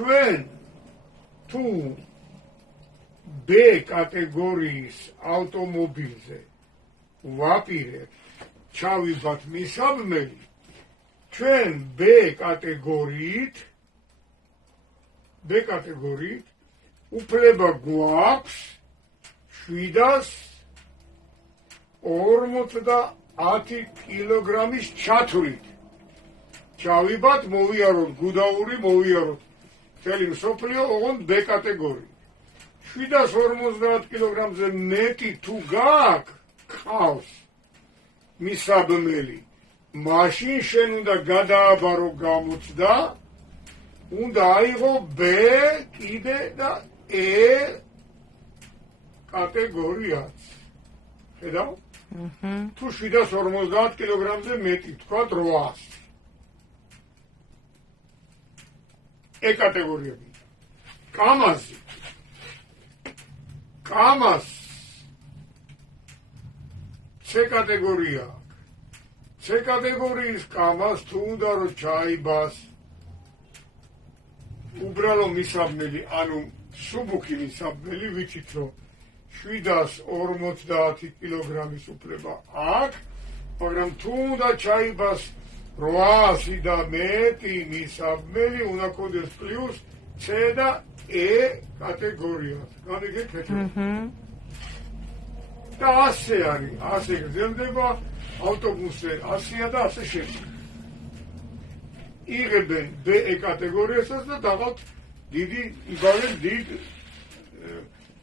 ჩვენ თუ B კატეგორიის ავტომობილზე ვაპირებთ ჩავიბათ მისაბმელი, ჩვენ B კატეგორიით უფლება გვაქვს 750 კილოგრამის ჩათვლით. ჩავიბათ, მოვიაროთ გუდაური, მოვიაროთ მთელი მსოფლიო, ოღონდ B კატეგორიით. 750 კილოგრამზე მეტი თუ გყავს მისაბმელი, მაშინ შენ უნდა გადააბარო გამოცდა, უნდა აიღო B კიდე და E კატეგორიაც. ხედავ? თუ 750 კილოგრამზე მეტი, თქვა 800. E კატეგორიები. კამაზი. C კატეგორია. C კატეგორიის კამას თუ უნდა რომ ჩაიბას უბრალო მისაბმელი, ანუ სუბუქი მისაბმელი, ვიცით რომ 750 კილოგრამის უფლება აქვს, მაგრამ თუ უნდა ჩაიბას 800 და მეტი მისაბმელი, უნდა ქონდეს პლუს C და E კატეგორიას. განიგეთ? და ასე არის, ასე გრძელდება ავტობუსზე, ასეა და ასე შემდეგ. იღებენ B კატეგორიასაც და დაღალთ იბავენ დიდ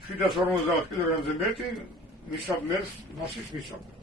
750 კილოგრამზე მეტი მისაბმელს მასის მისაბმელს.